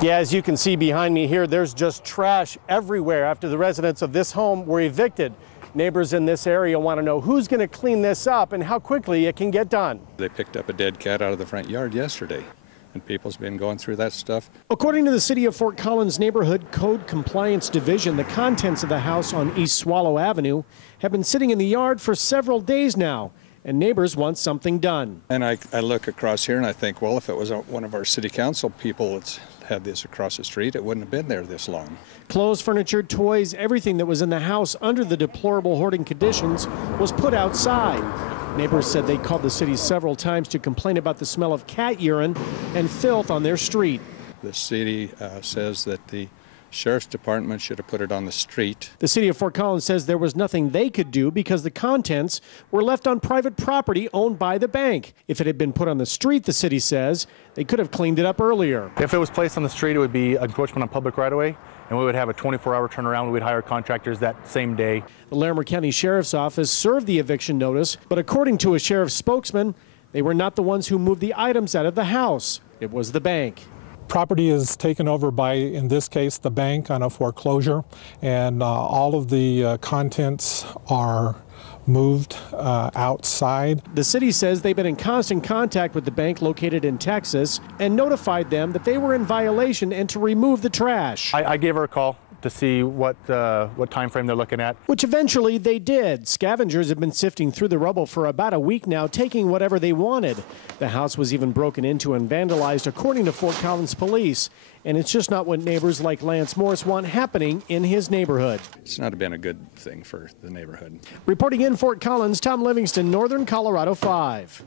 Yeah, as you can see behind me here, there's just trash everywhere after the residents of this home were evicted. Neighbors in this area want to know who's going to clean this up and how quickly it can get done. They picked up a dead cat out of the front yard yesterday, and people's been going through that stuff. According to the City of Fort Collins Neighborhood Code Compliance Division, the contents of the house on East Swallow Avenue have been sitting in the yard for several days now, and neighbors want something done. And I look across here and I think, well, if it was one of our city council people that's had this across the street, it wouldn't have been there this long. Clothes, furniture, toys, everything that was in the house under the deplorable hoarding conditions was put outside. Neighbors said they called the city several times to complain about the smell of cat urine and filth on their street. The city says that the Sheriff's Department should have put it on the street. The City of Fort Collins says there was nothing they could do because the contents were left on private property owned by the bank. If it had been put on the street, the city says, they could have cleaned it up earlier. If it was placed on the street, it would be encroachment on public right-of-way, and we would have a 24-hour turnaround. We would hire contractors that same day. The Larimer County Sheriff's Office served the eviction notice, but according to a sheriff's spokesman, they were not the ones who moved the items out of the house. It was the bank. Property is taken over by, in this case, the bank on a foreclosure, and all of the contents are moved outside. The city says they've been in constant contact with the bank located in Texas and notified them that they were in violation and to remove the trash. I gave her a call to see what time frame they're looking at. Which eventually they did. Scavengers have been sifting through the rubble for about a week now, taking whatever they wanted. The house was even broken into and vandalized, according to Fort Collins police. And it's just not what neighbors like Lance Morris want happening in his neighborhood. It's not been a good thing for the neighborhood. Reporting in Fort Collins, Tom Livingston, Northern Colorado 5.